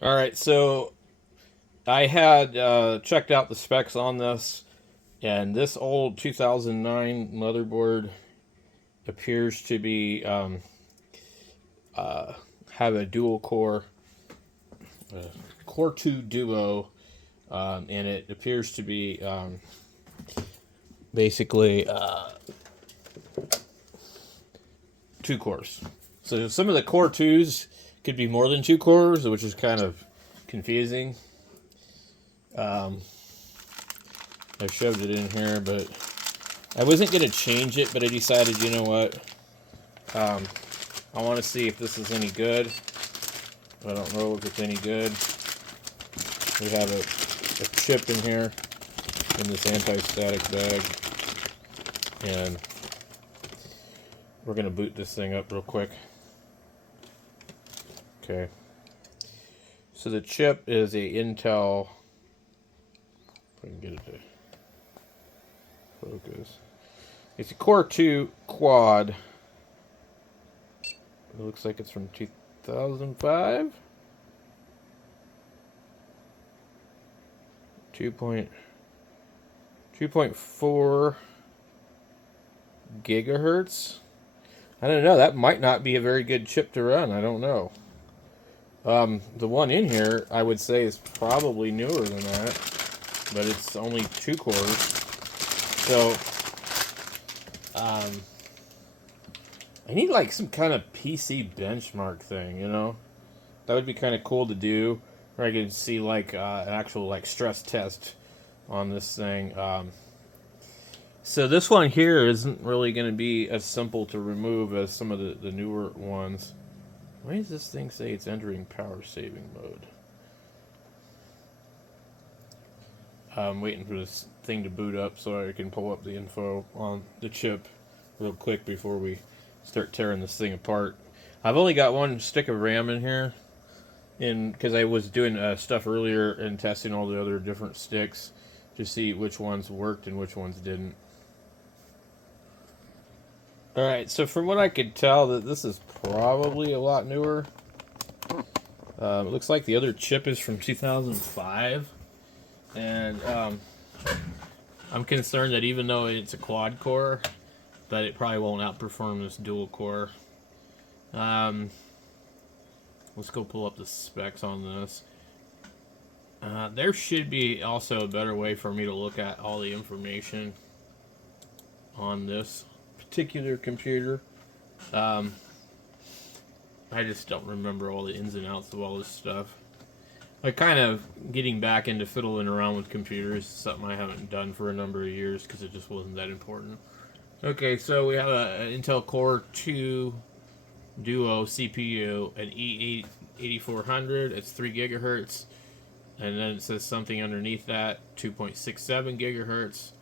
All right, so I had checked out the specs on this, and this old 2009 motherboard appears to be have a dual core, uh, Core 2 Duo, and it appears to be basically two cores. So some of the Core 2s could be more than two cores, which is kind of confusing. Um, I shoved it in here, but I wasn't going to change it, but I decided, you know what? Um, I want to see if this is any good. I don't know if it's any good. We have a chip in here in this anti-static bag, and we're going to boot this thing up real quick. Okay. So the chip is a Intel. If I can get it to focus. It's a Core 2 quad. It looks like it's from 2005. 2.4 gigahertz. I don't know. That might not be a very good chip to run. I don't know. The one in here, I would say, is probably newer than that, but it's only two cores. So, I need like some kind of PC benchmark thing, you know? That would be kind of cool to do, where I could see like an actual like stress test on this thing. So this one here isn't really going to be as simple to remove as some of the newer ones. Why does this thing say it's entering power saving mode? I'm waiting for this thing to boot up so I can pull up the info on the chip real quick before we start tearing this thing apart. I've only got one stick of RAM in here, because I was doing stuff earlier and testing all the other different sticks to see which ones worked and which ones didn't. All right, so from what I could tell, that this is probably a lot newer. It looks like the other chip is from 2005, and I'm concerned that even though it's a quad core, that it probably won't outperform this dual core. Let's go pull up the specs on this. There should be also a better way for me to look at all the information on this particular computer. I just don't remember all the ins and outs of all this stuff. Like, kind of getting back into fiddling around with computers is something I haven't done for a number of years because it just wasn't that important. Okay, so we have an Intel Core 2 Duo CPU, an e8400. It's 3 gigahertz, and then it says something underneath that, 2.67 gigahertz.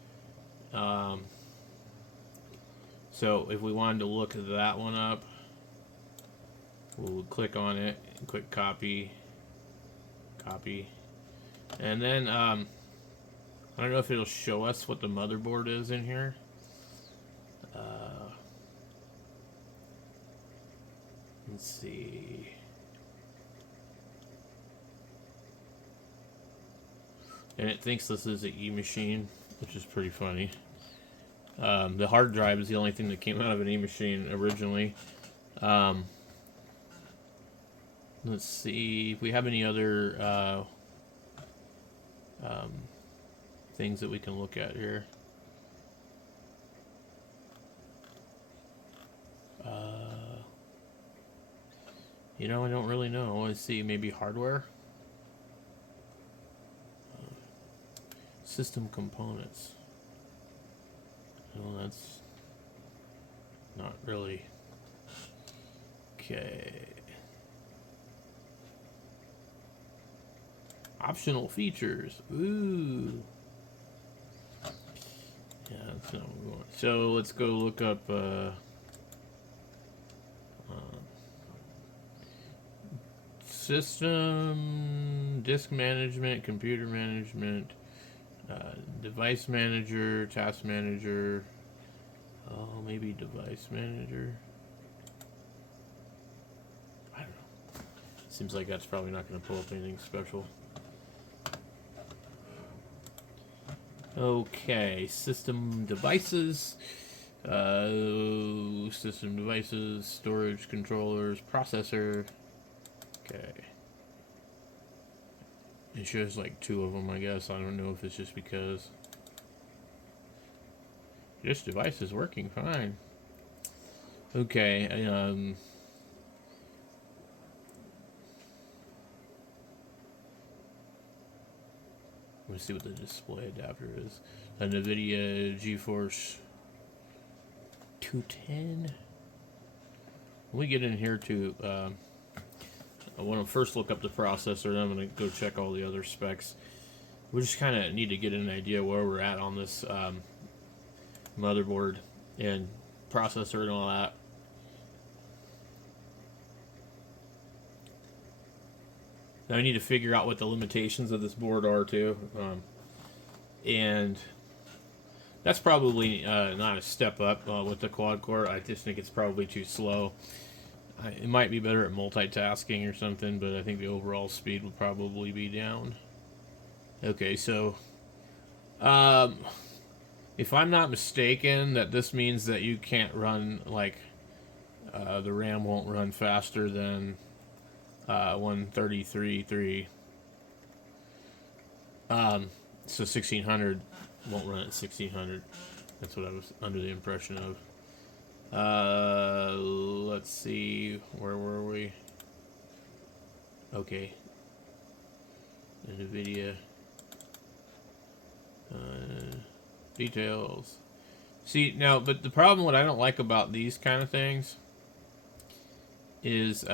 So if we wanted to look that one up, we'll click on it and click copy, and then I don't know if it'll show us what the motherboard is in here. Let's see. And it thinks this is an E machine, which is pretty funny. The hard drive is the only thing that came out of an E machine originally. Let's see if we have any other things that we can look at here. You know, I don't really know. Let's see, maybe hardware? System components. Well, that's not really. Okay. Optional features. Ooh. Yeah, that's not what we want. So let's go look up system, disk management, computer management, device manager, task manager. Oh, maybe device manager. I don't know. Seems like that's probably not going to pull up anything special. Okay, system devices. System devices, storage controllers, processor. Okay. It shows like 2 of them, I guess. I don't know if it's just because this device is working fine. Okay, let's see what the display adapter is. A NVIDIA GeForce 210. When we get in here to, I want to first look up the processor, then I'm going to go check all the other specs. We just kind of need to get an idea where we're at on this motherboard and processor and all that. Now I need to figure out what the limitations of this board are too, and that's probably not a step up with the quad core. I just think it's probably too slow. It might be better at multitasking or something, but I think the overall speed would probably be down. Okay, so if I'm not mistaken, that this means that you can't run, like, the RAM won't run faster than 133.3. So 1600 won't run at 1600. That's what I was under the impression of. Let's see, where were we? Okay. NVIDIA. Details. See, now, but the problem, what I don't like about these kind of things is,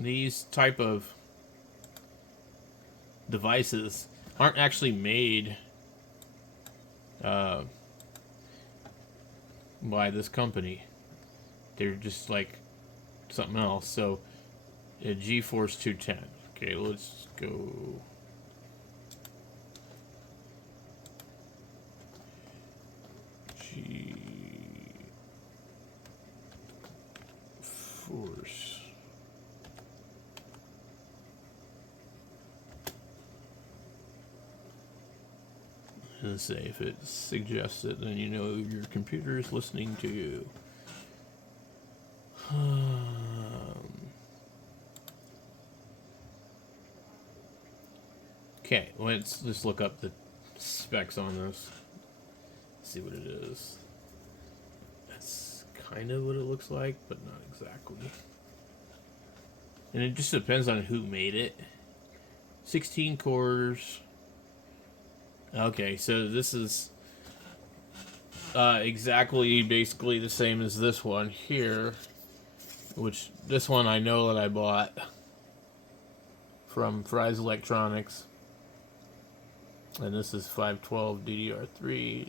these type of devices aren't actually made by this company. They're just like something else. So a GeForce 210. Okay, let's go. GeForce. And say if it suggests it, then you know your computer is listening to you. Okay, let's just look up the specs on this. See what it is. That's kind of what it looks like, but not exactly. And it just depends on who made it. 16 cores. Okay, so this is exactly basically the same as this one here, which this one I know that I bought from Fry's Electronics, and this is 512 DDR3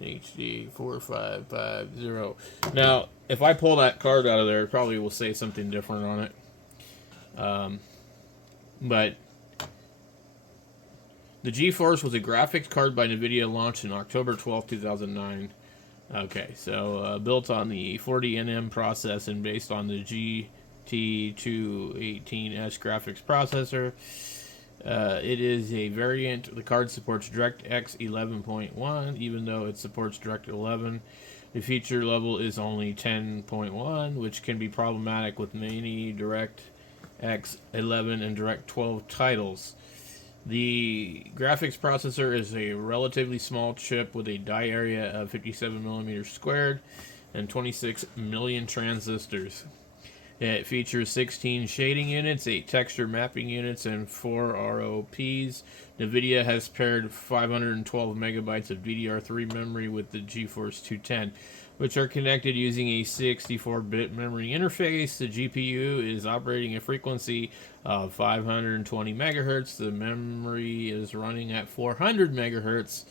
HD 4550. Now, if I pull that card out of there, it probably will say something different on it, but the GeForce was a graphics card by NVIDIA, launched in October 12, 2009. Okay, so built on the 40nm process and based on the GT218S graphics processor. It is a variant. The card supports DirectX 11.1, even though it supports Direct 11. The feature level is only 10.1, which can be problematic with many DirectX 11 and Direct 12 titles. The graphics processor is a relatively small chip with a die area of 57 millimeters squared and 26 million transistors. It features 16 shading units, 8 texture mapping units, and 4 ROPs. NVIDIA has paired 512 megabytes of DDR3 memory with the GeForce 210, which are connected using a 64-bit memory interface. The GPU is operating a frequency of 520 megahertz. The memory is running at 400 megahertz.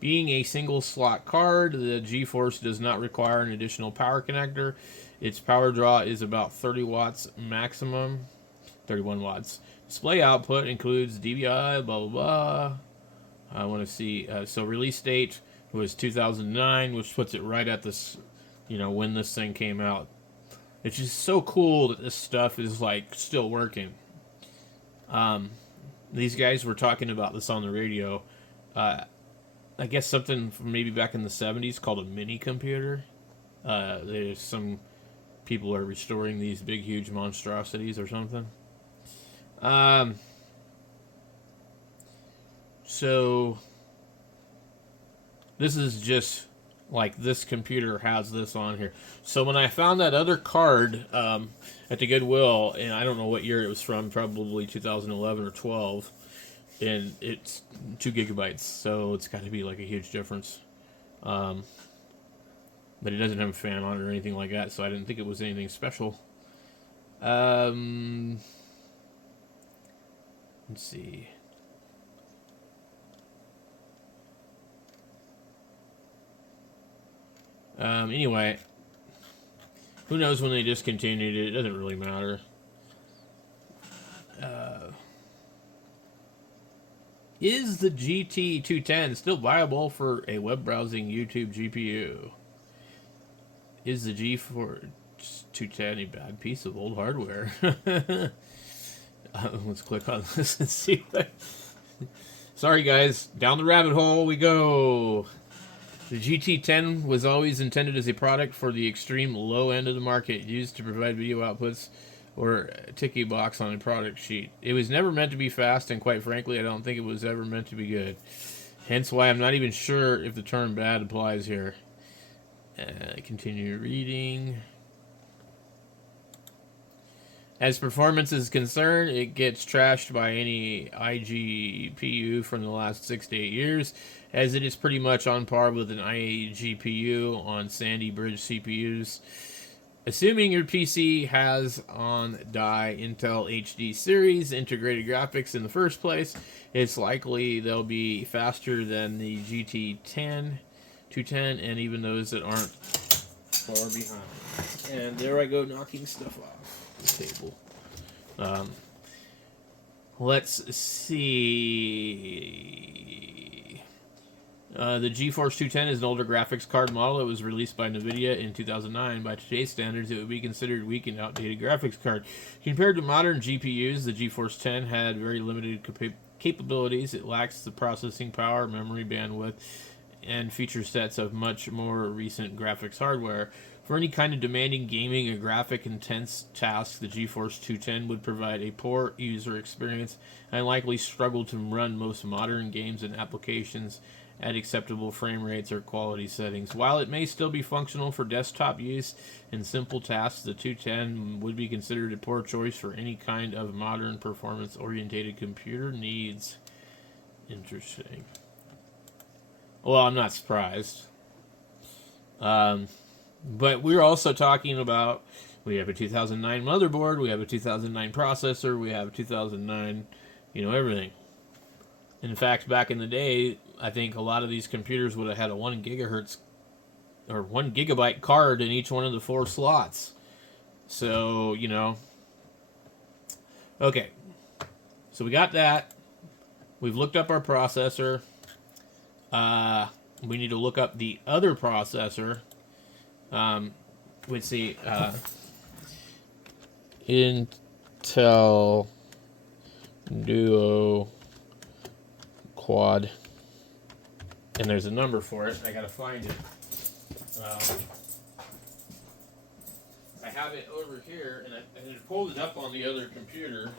Being a single slot card, the GeForce does not require an additional power connector. Its power draw is about 30 watts maximum, 31 watts. Display output includes DVI, blah, blah, blah. I want to see, so release date was 2009, which puts it right at this, when this thing came out. It's just so cool that this stuff is like still working. These guys were talking about this on the radio. I guess something from maybe back in the 70s called a mini computer. There's some people are restoring these big, huge monstrosities or something. So this is just like this computer has this on here. So when I found that other card at the Goodwill, and I don't know what year it was from, probably 2011 or 12, and it's 2 gigabytes, so it's got to be like a huge difference. But it doesn't have a fan on it or anything like that, so I didn't think it was anything special. Let's see. Anyway, who knows when they discontinued it? It doesn't really matter. Is the GT210 still viable for a web browsing YouTube GPU? Is the G4 210 a bad piece of old hardware? Let's click on this and see what... Sorry guys, down the rabbit hole we go. The GT10 was always intended as a product for the extreme low end of the market, used to provide video outputs or a ticky box on a product sheet. It was never meant to be fast, and quite frankly, I don't think it was ever meant to be good. Hence why I'm not even sure if the term bad applies here. Continue reading. As performance is concerned, it gets trashed by any iGPU from the last 6 to 8 years, as it is pretty much on par with an iGPU on Sandy Bridge CPUs. Assuming your PC has on-die Intel HD series integrated graphics in the first place, it's likely they'll be faster than the GT10, 210, and even those that aren't far behind. And there I go knocking stuff off the table. Let's see. The GeForce 210 is an older graphics card model. It was released by NVIDIA in 2009. By today's standards, it would be considered weak and outdated graphics card. Compared to modern GPUs, the GeForce 10 had very limited capabilities. It lacks the processing power, memory bandwidth, and feature sets of much more recent graphics hardware. For any kind of demanding gaming or graphic-intense tasks, the GeForce 210 would provide a poor user experience and likely struggle to run most modern games and applications at acceptable frame rates or quality settings. While it may still be functional for desktop use and simple tasks, the 210 would be considered a poor choice for any kind of modern performance-oriented computer needs. Interesting. Well, I'm not surprised. But we're also talking about, we have a 2009 motherboard, we have a 2009 processor, we have a 2009, everything. In fact, back in the day, I think a lot of these computers would have had a 1 gigahertz or 1 gigabyte card in each one of the 4 slots. So, Okay. So we got that. We've looked up our processor. We need to look up the other processor. Let's see. Intel Duo Quad. And there's a number for it. I gotta find it. I have it over here, and I pulled it up on the other computer.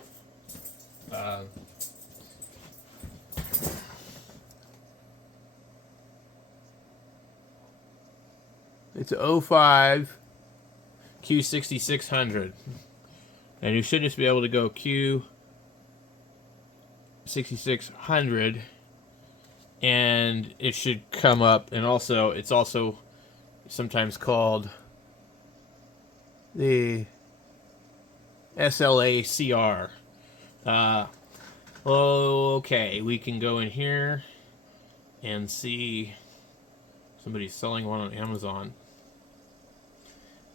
It's 05 q6600. And you should just be able to go q6600 and it should come up. And also, it's also sometimes called the SLACR. Okay, we can go in here and see somebody's selling one on Amazon.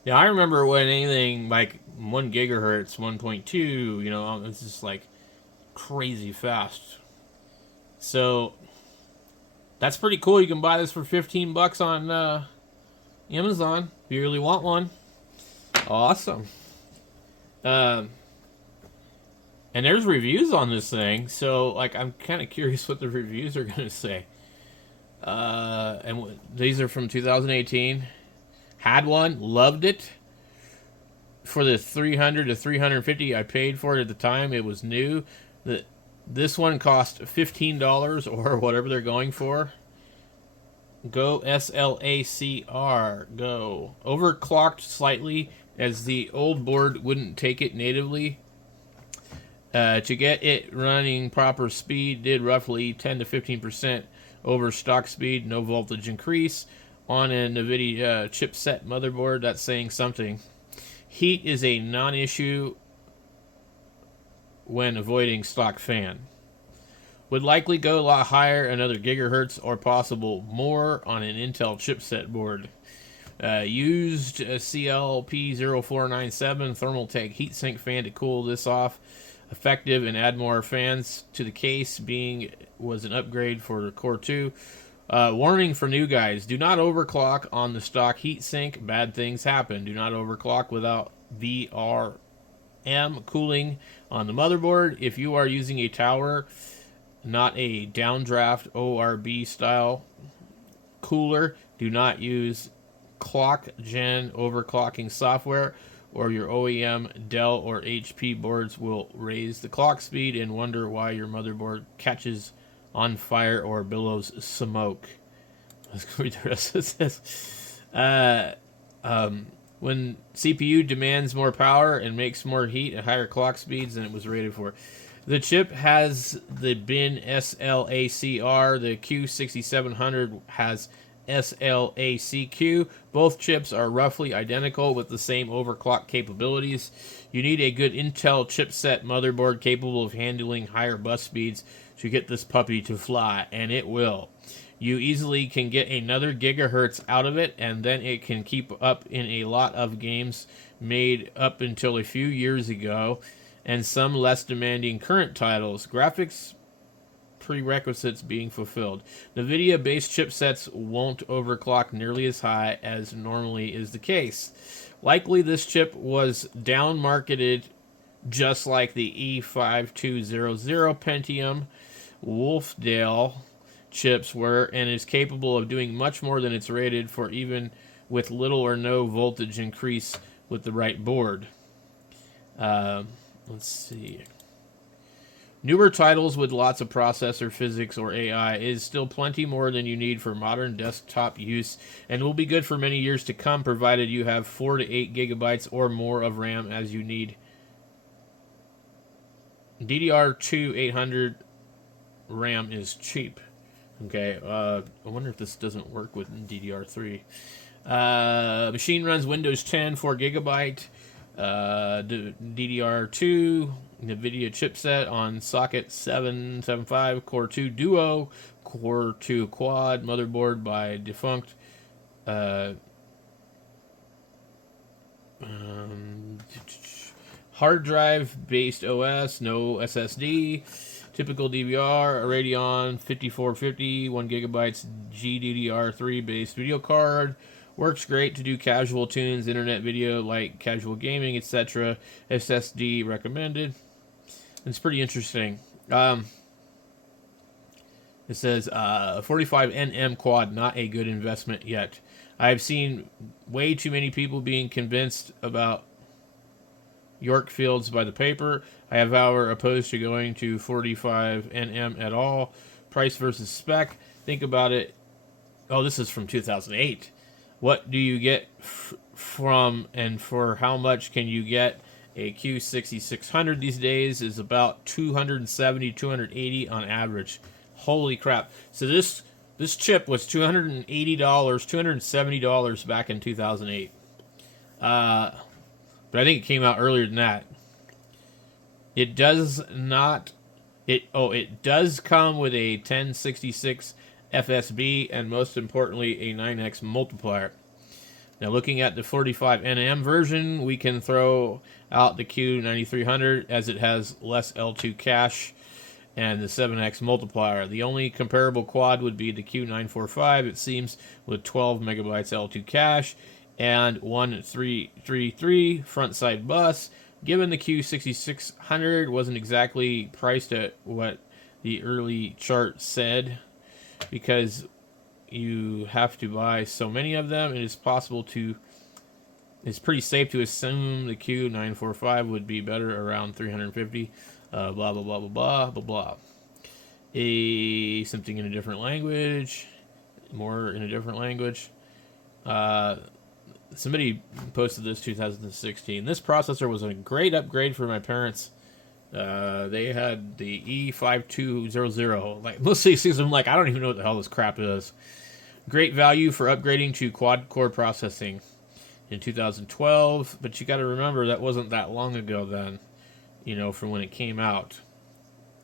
Yeah, I remember when anything like 1 gigahertz, 1.2, it's just like crazy fast. So that's pretty cool. You can buy this for $15 on Amazon if you really want one. Awesome. And there's reviews on this thing, so like I'm kind of curious what the reviews are going to say. These are from 2018. Had one, loved it. For the 300 to 350 I paid for it at the time, it was new. This one cost $15 or whatever they're going for. Go SLACR. Go. Overclocked slightly as the old board wouldn't take it natively. To get it running proper speed, did roughly 10 to 15% over stock speed, no voltage increase. On a NVIDIA chipset motherboard, that's saying something. Heat is a non-issue when avoiding stock fan. Would likely go a lot higher, another gigahertz or possible more on an Intel chipset board. Used CLP0497 Thermaltake heatsink fan to cool this off. Effective and add more fans to the case, being was an upgrade for Core 2. Warning for new guys: do not overclock on the stock heatsink. Bad things happen. Do not overclock without VRM cooling on the motherboard. If you are using a tower, not a downdraft ORB style cooler, do not use clock gen overclocking software, or your OEM Dell or HP boards will raise the clock speed and wonder why your motherboard catches on fire or billows smoke. Let's go read the rest of this. When CPU demands more power and makes more heat at higher clock speeds than it was rated for. The chip has the bin SLACR. The q6700 has SLACQ. Both chips are roughly identical with the same overclock capabilities. You need a good Intel chipset motherboard capable of handling higher bus speeds to get this puppy to fly, and it will. You easily can get another gigahertz out of it, and then it can keep up in a lot of games made up until a few years ago, and some less demanding current titles. Graphics prerequisites being fulfilled. NVIDIA-based chipsets won't overclock nearly as high as normally is the case. Likely this chip was down-marketed just like the e8400 Pentium Wolfdale chips were, and is capable of doing much more than it's rated for, even with little or no voltage increase with the right board. Let's see. Newer titles with lots of processor physics or AI is still plenty more than you need for modern desktop use, and will be good for many years to come, provided you have 4 to 8 gigabytes or more of RAM as you need. DDR2 800 RAM is cheap. Okay, I wonder if this doesn't work with DDR3. Machine runs Windows 10, 4 gigabyte. DDR2, NVIDIA chipset on socket 775, Core 2 Duo, Core 2 Quad, motherboard by defunct. Hard drive based OS, no SSD. Typical DVR, a Radeon 5450, 1 gigabytes GDDR3 based video card. Works great to do casual tunes, internet video, like casual gaming, etc. SSD recommended. It's pretty interesting. It says 45nm quad, not a good investment yet. I've seen way too many people being convinced about York Fields by the paper. I have, however, opposed to going to 45nm at all. Price versus spec. Think about it. Oh, this is from 2008. What do you get from, and for how much can you get? A q6600 these days is about 270, 280 on average. Holy crap. So this chip was $280, $270 back in 2008. But I think it came out earlier than that. It does not. It does come with a 1066 FSB and, most importantly, a 9x multiplier. Now, looking at the 45nm version, we can throw out the Q9300 as it has less L2 cache and the 7x multiplier. The only comparable quad would be the Q945, it seems, with 12 megabytes L2 cache and 1333 front side bus. Given the q6600 wasn't exactly priced at what the early chart said, because you have to buy so many of them, it's pretty safe to assume the Q945 would be better around 350. Blah blah blah blah blah blah blah. Something in a different language, more in a different language. Somebody posted this 2016. This processor was a great upgrade for my parents. They had the e8400. Like most of these things, I'm like, I don't even know what the hell this crap is. Great value for upgrading to quad-core processing in 2012, but you got to remember that wasn't that long ago then, from when it came out.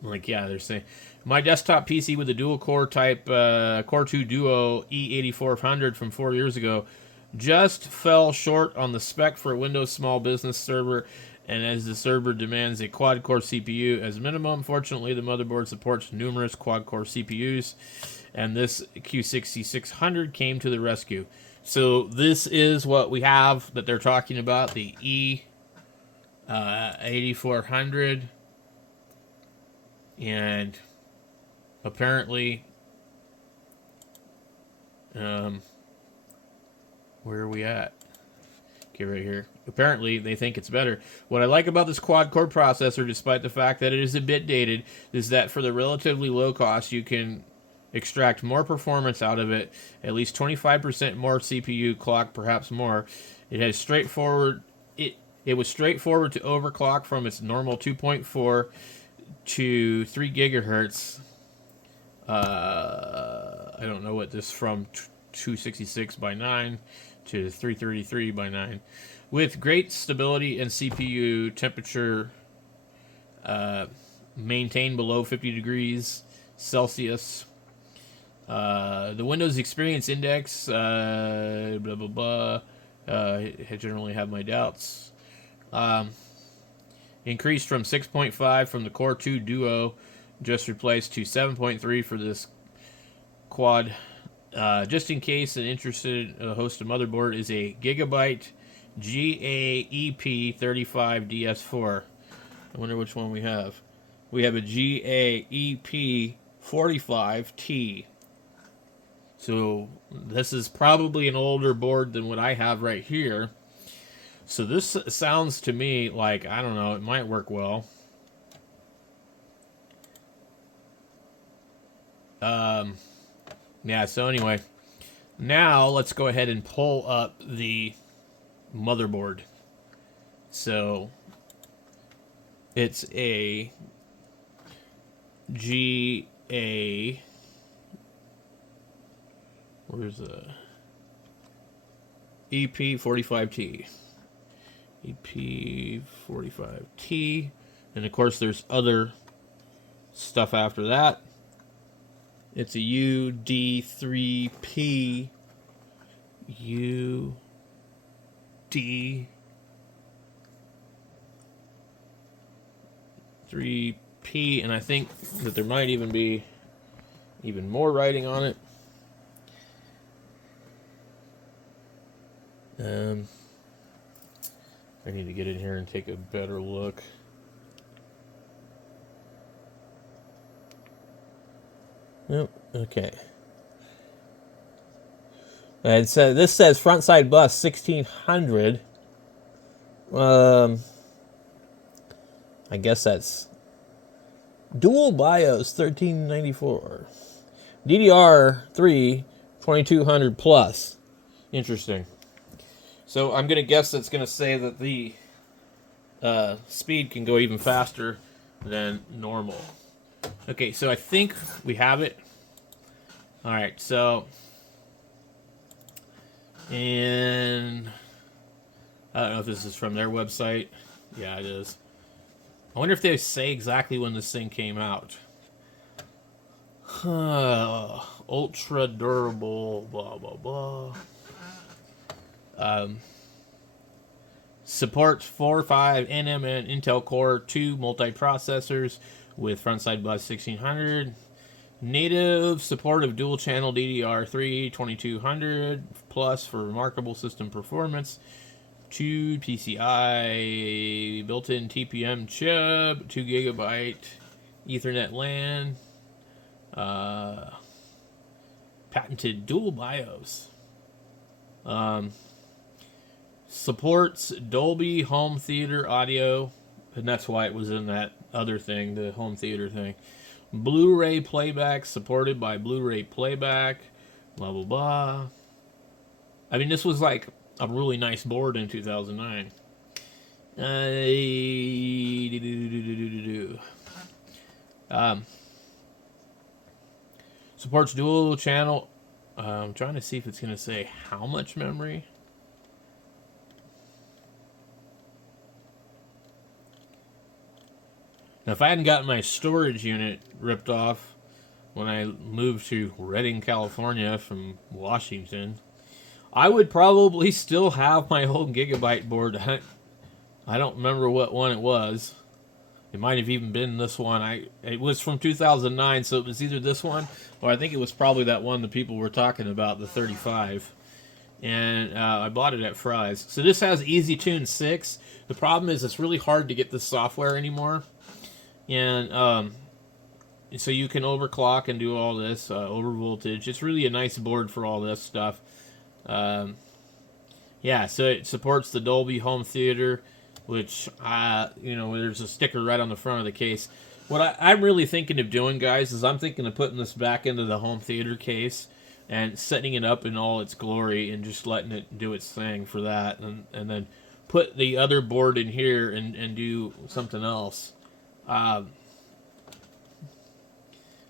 Like, yeah, they're saying my desktop PC with a dual-core type Core 2 Duo e8400 from 4 years ago just fell short on the spec for a Windows Small Business server, and as the server demands a quad-core CPU as minimum. Fortunately, the motherboard supports numerous quad-core CPUs, and this q6600 came to the rescue. So this is what we have that they're talking about, the e8400, and apparently, where are we at? Okay, right here. Apparently, they think it's better. What I like about this quad-core processor, despite the fact that it is a bit dated, is that for the relatively low cost, you can extract more performance out of it, at least 25% more CPU clock, perhaps more. It has straightforward. It was straightforward to overclock from its normal 2.4 to 3 gigahertz. I don't know what this from 266 by 9 to 333 by 9, with great stability and CPU temperature maintained below 50 degrees Celsius. The Windows Experience Index, blah blah blah. I generally have my doubts. Increased from 6.5 from the Core 2 Duo, just replaced, to 7.3 for this quad. Just in case an interested host of motherboard is a Gigabyte GAEP35DS4. I wonder which one we have. We have a GAEP45T. So this is probably an older board than what I have right here. So this sounds to me like, I don't know, it might work well. Yeah, so anyway, now let's go ahead and pull up the motherboard. So it's a where's the EP45T? EP45T, and of course there's other stuff after that. It's a UD3P, UD3P, and I think that there might even be even more writing on it. I need to get in here and take a better look. Nope. Okay. And so this says front side bus 1600. I guess that's dual BIOS 1394. DDR3 2200 plus. Interesting. So I'm going to guess that's going to say that the speed can go even faster than normal. Okay, so I think we have it. All right, so, and I don't know if this is from their website. Yeah, it is. I wonder if they say exactly when this thing came out. Ultra durable, blah, blah, blah. Supports 4, 5 NM and Intel Core 2 multiprocessors with frontside bus 1600. Native support of dual channel DDR3 2200 plus for remarkable system performance. 2 PCI built-in TPM chip, 2 GB Ethernet LAN, patented dual BIOS. Supports Dolby home theater audio, and that's why it was in that other thing, the home theater thing. Blu-ray playback, supported by Blu-ray playback, blah, blah, blah. I mean, this was like a really nice board in 2009. Supports dual channel. I'm trying to see if it's going to say how much memory. Now, if I hadn't gotten my storage unit ripped off when I moved to Redding, California from Washington, I would probably still have my old gigabyte board. I don't remember what one it was. It might have even been this one. It was from 2009, so it was either this one or I think it was probably that one the people were talking about, the 35. And I bought it at Fry's. So this has EasyTune 6. The problem is it's really hard to get the software anymore. And so you can overclock and do all this, over voltage. It's really a nice board for all this stuff. Yeah, so it supports the Dolby home theater, which, there's a sticker right on the front of the case. What I'm really thinking of doing, guys, is I'm thinking of putting this back into the home theater case and setting it up in all its glory and just letting it do its thing for that. And then put the other board in here and do something else.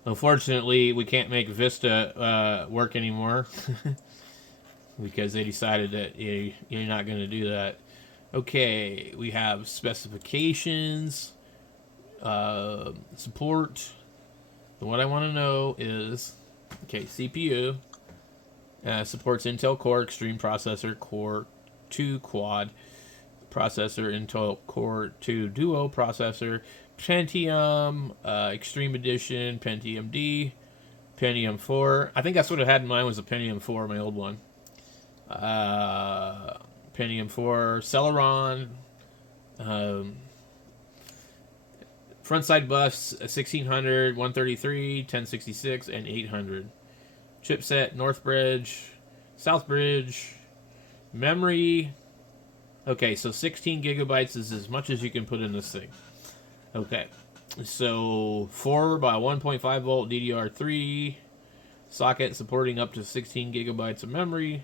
Unfortunately, we can't make Vista work anymore because they decided that you're not going to do that. Okay, we have specifications, support. And what I want to know is, okay, CPU supports Intel Core Extreme Processor, Core 2 Quad processor, Intel Core 2 Duo processor, Pentium Extreme Edition, Pentium D, Pentium 4. I think that's what I had in mind, was a Pentium 4, my old one. Pentium 4, Celeron, front side bus 1600, 133, 1066, and 800. Chipset Northbridge, Southbridge, memory. Okay, so 16 gigabytes is as much as you can put in this thing. Okay, so 4 by 1.5 volt DDR3 socket supporting up to 16 gigabytes of memory.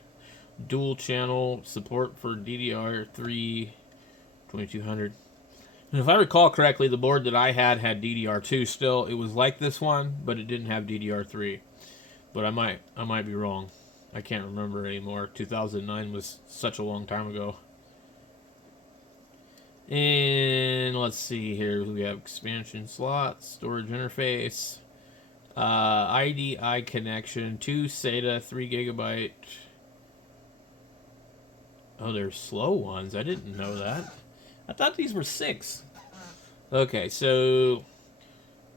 Dual channel support for DDR3 2200. And if I recall correctly, the board that I had DDR2 still. It was like this one, but it didn't have DDR3. But I might be wrong. I can't remember anymore. 2009 was such a long time ago. And let's see here. We have expansion slots, storage interface, IDI connection, 2 SATA, 3 gigabyte. Oh, they're slow ones. I didn't know that. I thought these were 6. Okay, so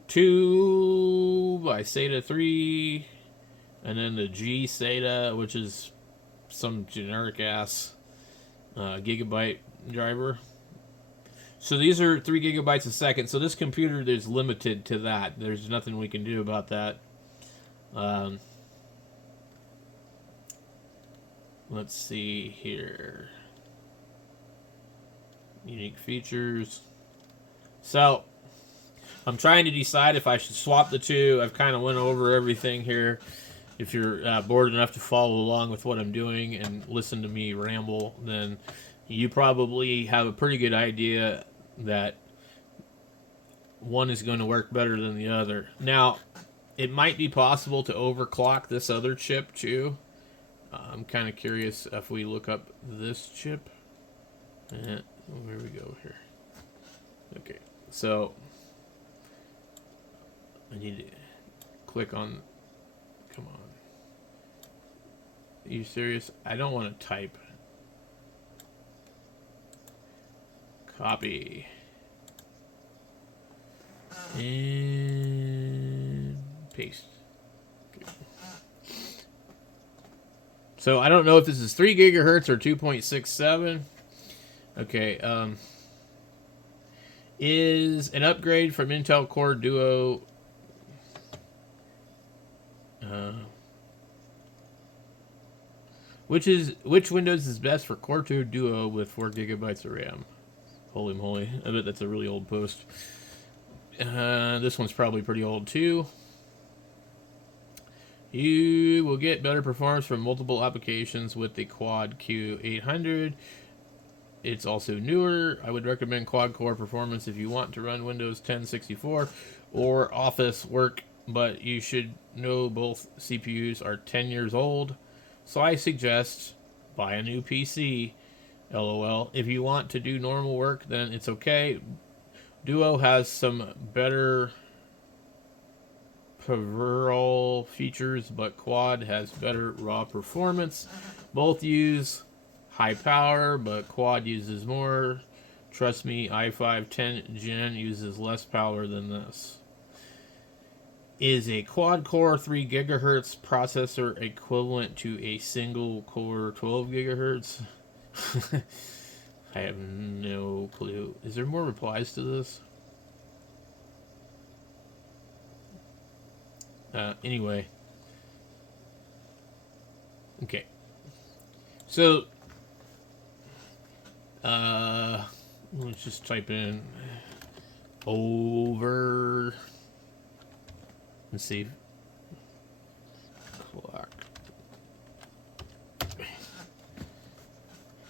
2 by SATA 3, and then the G SATA, which is some generic ass gigabyte driver. So these are 3 gigabytes a second. So this computer is limited to that. There's nothing we can do about that. Let's see here. Unique features. So I'm trying to decide if I should swap the two. I've kind of went over everything here. If you're bored enough to follow along with what I'm doing and listen to me ramble, then you probably have a pretty good idea that one is going to work better than the other. Now, it might be possible to overclock this other chip too. I'm kind of curious if we look up this chip. Where we go here. Okay, so I need to click on. Come on. Are you serious? I don't want to type. Copy. And paste. So I don't know if this is 3 gigahertz or 2.67. Okay, is an upgrade from Intel Core Duo. Which Windows is best for Core 2 Duo with 4 gigabytes of RAM? Holy moly! I bet that's a really old post. This one's probably pretty old too. You will get better performance from multiple applications with the Quad q800. It's also newer. I would recommend quad core performance if you want to run Windows 10 64 or Office work, but you should know both CPUs are 10 years old. So I suggest buy a new PC. LOL. If you want to do normal work, then it's okay. Duo has some better peripheral features, but Quad has better raw performance. Both use high power, but Quad uses more. Trust me, i5 10 Gen uses less power than this. Is a quad core 3 gigahertz processor equivalent to a single core 12 gigahertz? I have no clue. Is there more replies to this? Anyway. Okay. So, let's just type in over and see. Clock.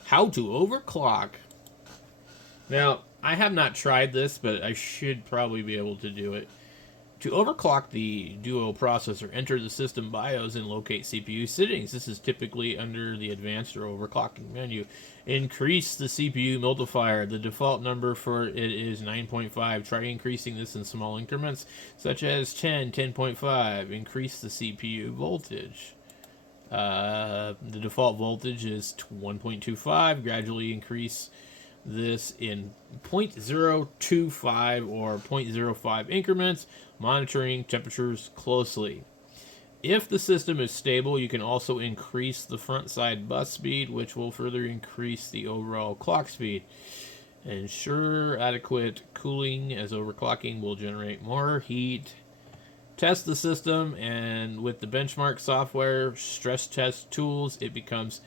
How to overclock. Now, I have not tried this, but I should probably be able to do it. To overclock the Duo processor, enter the system BIOS and locate CPU settings. This is typically under the advanced or overclocking menu. Increase the CPU multiplier. The default number for it is 9.5. Try increasing this in small increments, such as 10, 10.5. Increase the CPU voltage. The default voltage is 1.25. Gradually increase this in 0.025 or 0.05 increments, monitoring temperatures closely. If the system is stable, you can also increase the front side bus speed, which will further increase the overall clock speed. Ensure adequate cooling, as overclocking will generate more heat. Test the system, and with the benchmark software stress test tools, it becomes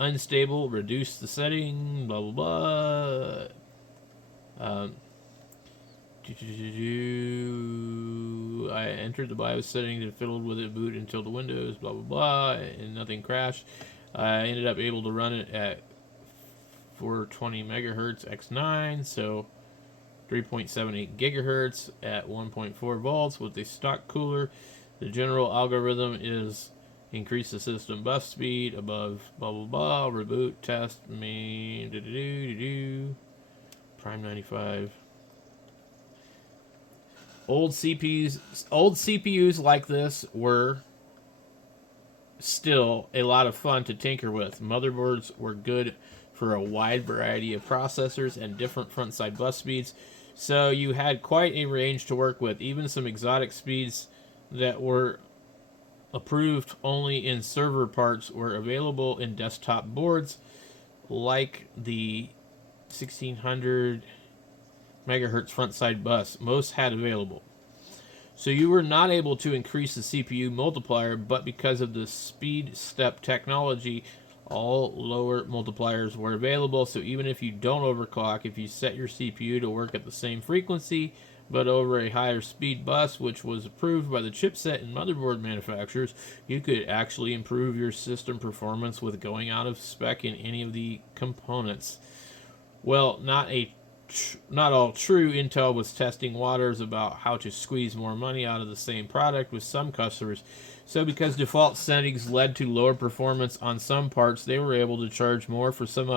unstable. Reduce the setting. Blah blah blah. I entered the BIOS setting and fiddled with it. Boot until the Windows. Blah blah blah, and nothing crashed. I ended up able to run it at 420 megahertz x9, so 3.78 gigahertz at 1.4 volts with a stock cooler. The general algorithm is increase the system bus speed above blah blah blah. Reboot, test, Prime 95. Old CPUs like this were still a lot of fun to tinker with. Motherboards were good for a wide variety of processors and different front side bus speeds, so you had quite a range to work with. Even some exotic speeds that were approved only in server parts were available in desktop boards, like the 1600 megahertz front side bus most had available. So you were not able to increase the CPU multiplier, but because of the speed step technology, all lower multipliers were available. So even if you don't overclock, if you set your CPU to work at the same frequency but over a higher speed bus, which was approved by the chipset and motherboard manufacturers, you could actually improve your system performance with going out of spec in any of the components. Well, not all true. Intel was testing waters about how to squeeze more money out of the same product with some customers. So because default settings led to lower performance on some parts, they were able to charge more for some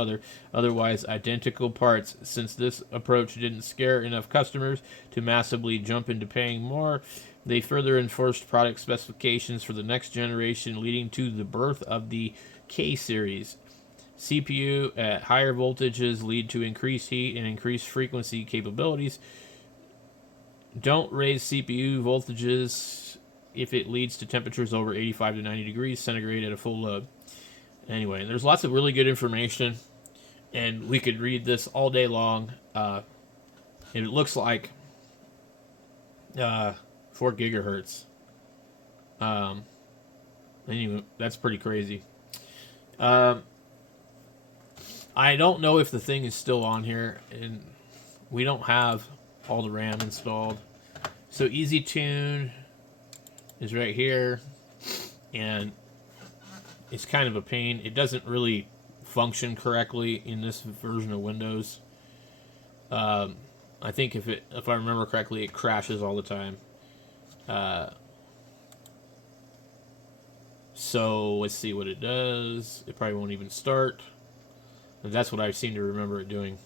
otherwise identical parts. Since this approach didn't scare enough customers to massively jump into paying more, they further enforced product specifications for the next generation, leading to the birth of the K-series. CPU at higher voltages lead to increased heat and increased frequency capabilities. Don't raise CPU voltages if it leads to temperatures over 85 to 90 degrees centigrade at a full load. Anyway, there's lots of really good information, and we could read this all day long. It looks like 4 gigahertz. Anyway, that's pretty crazy. I don't know if the thing is still on here, and we don't have all the RAM installed. So Easy Tune is right here, and it's kind of a pain. It doesn't really function correctly in this version of Windows. I think if I remember correctly, it crashes all the time. So let's see what it does. It probably won't even start. And that's what I seem to remember it doing.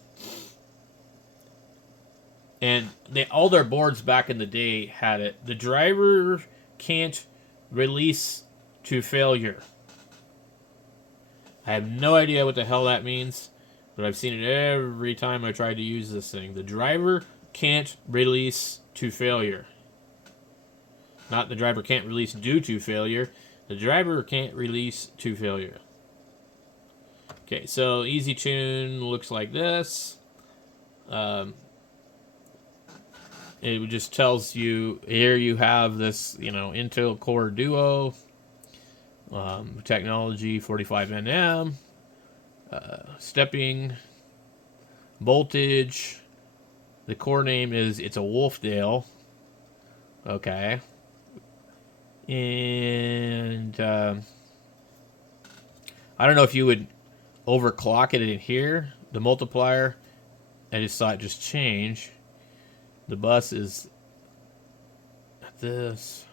And all their boards back in the day had it. The driver can't release to failure. I have no idea what the hell that means, but I've seen it every time I tried to use this thing. The driver can't release to failure. Not the driver can't release due to failure. The driver can't release to failure. Okay, so Easy Tune looks like this. It just tells you, here you have this, Intel Core Duo, technology 45 nm, stepping, voltage. The core name is, it's a Wolfdale. Okay. And I don't know if you would overclock it in here, the multiplier. I just saw it just change. The bus is this.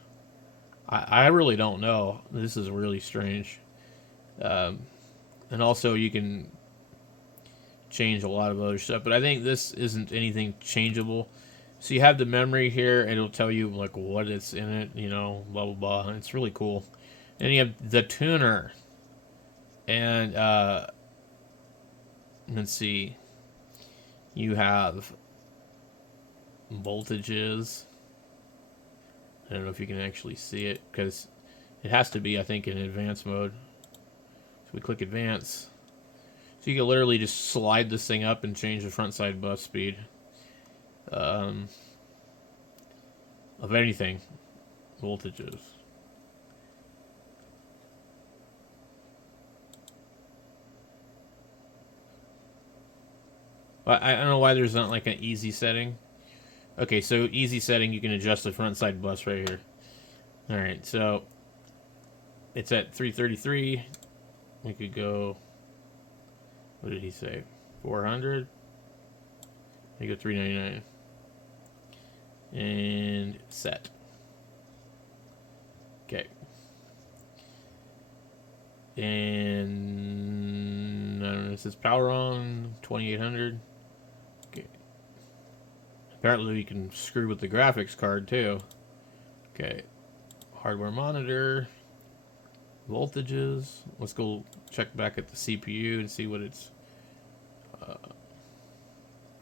I really don't know. This is really strange. And also you can change a lot of other stuff, but I think this isn't anything changeable. So you have the memory here, and it'll tell you like what it's in it, blah blah blah. And it's really cool. And you have the tuner, and let's see, you have voltages. I don't know if you can actually see it because it has to be, I think, in advanced mode. So we click advance. So you can literally just slide this thing up and change the front side bus speed. Of anything, voltages. I don't know why there's not like an easy setting. Okay, so easy setting, you can adjust the front side bus right here. Alright, so it's at 333. We could go, what did he say? 400? We go 399. And set. Okay. And I don't know, it says power on 2800. Okay. Apparently you can screw with the graphics card too. Okay. Hardware monitor. Voltages. Let's go check back at the CPU and see what it's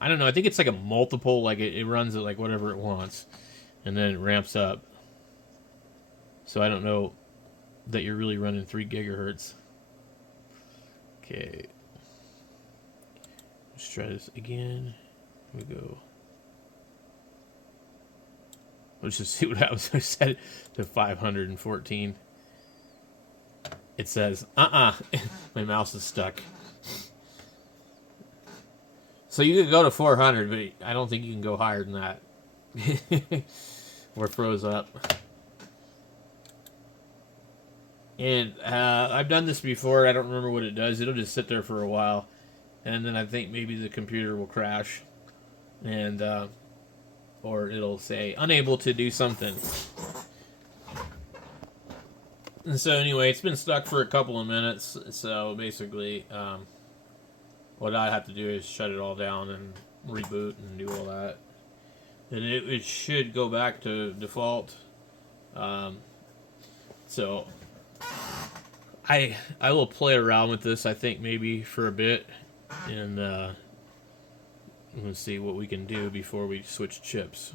I don't know, I think it's like a multiple, like it runs at like whatever it wants, and then it ramps up. So I don't know that you're really running 3 gigahertz. Okay. Let's try this again. Here we go. Let's just see what happens. I set it to 514. It says, my mouse is stuck. So you could go to 400, but I don't think you can go higher than that. Or froze up. And I've done this before. I don't remember what it does. It'll just sit there for a while. And then I think maybe the computer will crash. And, or it'll say, unable to do something. And so anyway, it's been stuck for a couple of minutes. So basically, what I have to do is shut it all down and reboot and do all that. And it should go back to default. So I will play around with this, I think, maybe for a bit. And let's see what we can do before we switch chips.